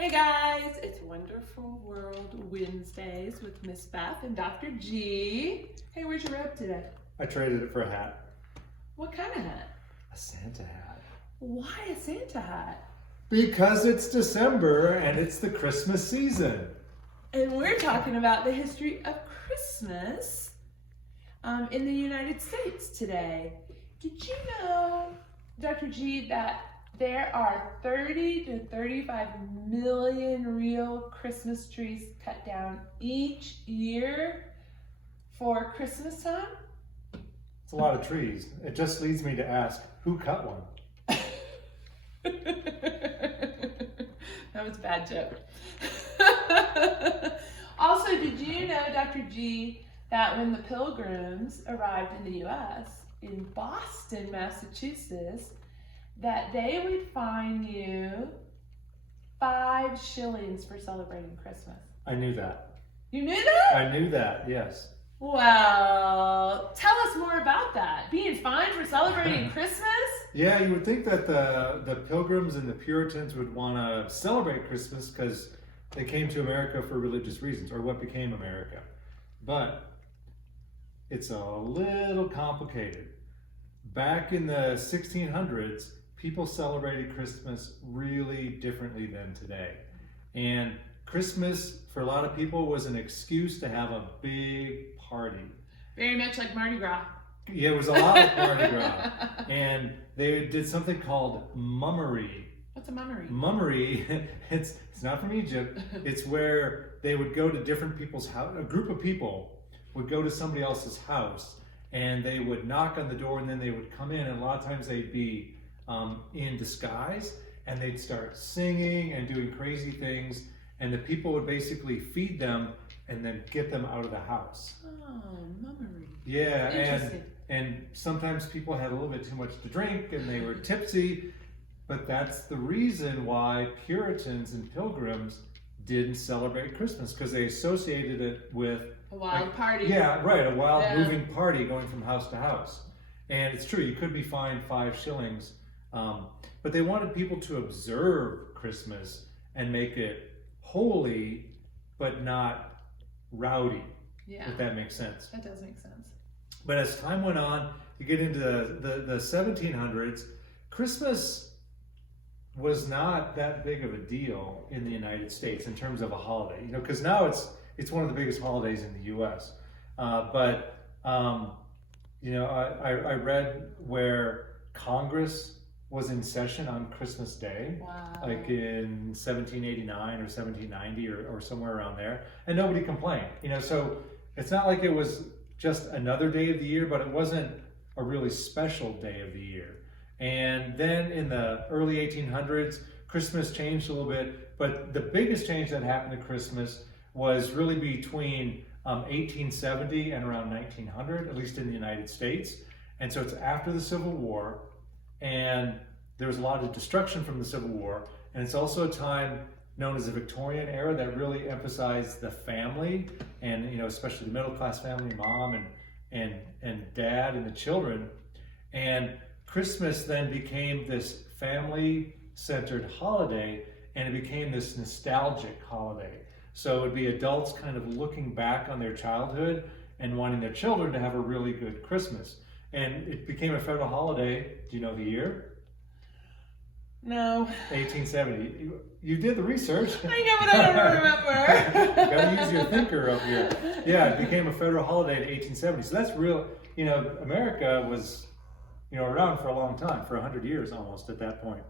Hey guys, it's Wonderful World Wednesdays with Miss Beth and Dr. G. Hey, where's your robe today? I traded it for a hat. What kind of hat? A Santa hat. Why a Santa hat? Because it's December and it's the Christmas season. And we're talking about the history of Christmas in the United States today. Did you know, Dr. G, that there are 30 to 35 million real Christmas trees cut down each year for Christmas time? It's a lot of trees. It just leads me to ask, who cut one? That was a bad joke. Also, did you know, Dr. G, that when the Pilgrims arrived in the U.S., in Boston, Massachusetts, that they would fine you 5 shillings for celebrating Christmas? I knew that. You knew that? I knew that, yes. Well, tell us more about that. Being fined for celebrating Christmas? Yeah, you would think that the Pilgrims and the Puritans would want to celebrate Christmas because they came to America for religious reasons, or what became America. But it's a little complicated. Back in the 1600s, people celebrated Christmas really differently than today. And Christmas, for a lot of people, was an excuse to have a big party. Very much like Mardi Gras. Yeah, it was a lot like Mardi Gras. And they did something called mummery. What's a mummery? Mummery, it's not from Egypt. It's where they would go to different people's house. A group of people would go to somebody else's house and they would knock on the door and then they would come in, and a lot of times they'd be in disguise and they'd start singing and doing crazy things, and the people would basically feed them and then get them out of the house. Oh, mummery. Yeah, Interesting. and sometimes people had a little bit too much to drink and they were tipsy, but that's the reason why Puritans and Pilgrims didn't celebrate Christmas, because they associated it with A wild party. Yeah, right, a wild Yeah. moving party going from house to house. And it's true, you could be fined 5 shillings, but they wanted people to observe Christmas and make it holy, but not rowdy, Yeah, if that makes sense. that does make sense. But as time went on, you get into the 1700s, Christmas was not that big of a deal in the United States in terms of a holiday, because now it's one of the biggest holidays in the U.S. I read where Congress was in session on Christmas Day, Wow. like in 1789 or 1790 or somewhere around there, and nobody complained. So it's not like it was just another day of the year, but it wasn't a really special day of the year. And then in the early 1800s, Christmas changed a little bit, but the biggest change that happened to Christmas was really between 1870 and around 1900, at least in the United States. And so it's after the Civil War, and there was a lot of destruction from the Civil War, and it's also a time known as the Victorian era that really emphasized the family, and especially the middle class family, mom and dad and the children. And Christmas then became this family-centered holiday, and it became this nostalgic holiday. So it would be adults kind of looking back on their childhood and wanting their children to have a really good Christmas. And it became a federal holiday. Do you know the year? No. 1870. You did the research. I know, but I don't remember. Gotta use your thinker up here. Yeah, it became a federal holiday in 1870. So that's real. America was around for a long time, for 100 years almost at that point.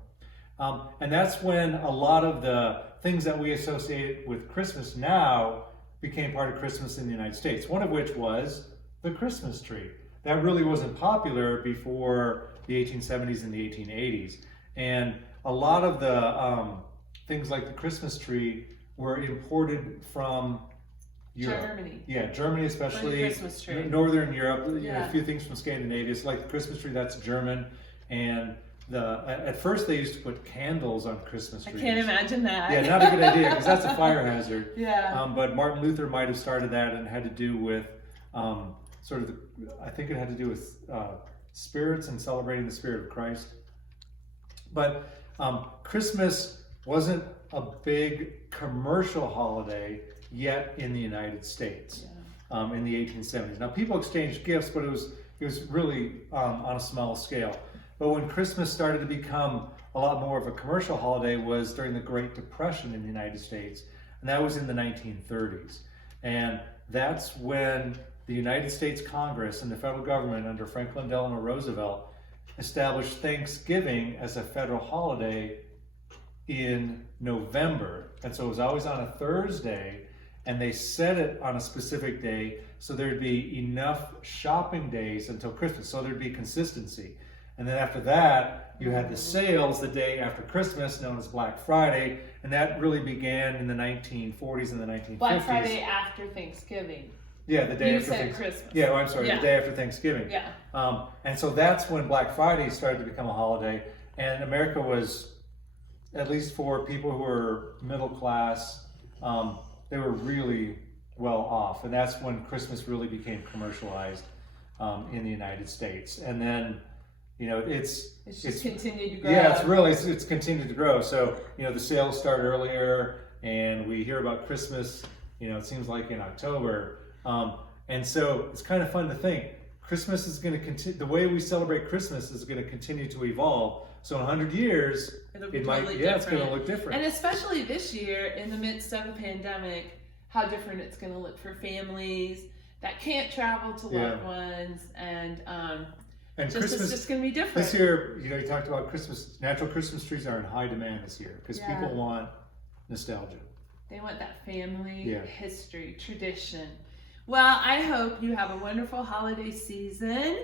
And that's when a lot of the things that we associate with Christmas now became part of Christmas in the United States, one of which was the Christmas tree. That really wasn't popular before the 1870s and the 1880s. And a lot of the things like the Christmas tree were imported from Europe. Germany. Yeah, Germany especially. Like the Christmas tree. Northern Europe. Yeah. A few things from Scandinavia. So like the Christmas tree, that's German. And at first they used to put candles on Christmas trees. I can't imagine that. Yeah, not a good idea because that's a fire hazard. Yeah. But Martin Luther might have started that, and it had to do with I think it had to do with spirits and celebrating the spirit of Christ. But Christmas wasn't a big commercial holiday yet in the United States in the 1870s. Now people exchanged gifts, but it was really on a small scale. But when Christmas started to become a lot more of a commercial holiday was during the Great Depression in the United States, and that was in the 1930s. And that's when the United States Congress and the federal government under Franklin Delano Roosevelt established Thanksgiving as a federal holiday in November. And so it was always on a Thursday, and they set it on a specific day so there'd be enough shopping days until Christmas, so there'd be consistency. And then after that, you had the sales the day after Christmas, known as Black Friday, and that really began in the 1940s and the 1950s. Black Friday after Thanksgiving. Yeah, the day You after said Thanksgiving. Christmas. Yeah, I'm sorry, Yeah. the day after Thanksgiving. Yeah. And so that's when Black Friday started to become a holiday, and America was, at least for people who were middle class, they were really well off, and that's when Christmas really became commercialized in the United States. And then, you know, it's just continued to grow. Yeah, it's continued to grow. So, you know, the sales start earlier, and we hear about Christmas, you know, it seems like in October. And so it's kind of fun to think Christmas is going to continue, the way we celebrate Christmas is going to continue to evolve. So in 100 years, It'll be it totally might, it's different. going to look different. And especially this year, in the midst of a pandemic, how different it's going to look for families that can't travel to loved ones, and it's just going to be different. This year, you know, you talked about Christmas. Natural Christmas trees are in high demand this year because people want nostalgia. They want that family history, tradition. Well, I hope you have a wonderful holiday season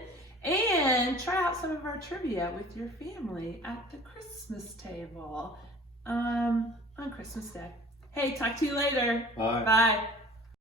and try out some of our trivia with your family at the Christmas table on Christmas Day. Hey, talk to you later. Bye. Bye.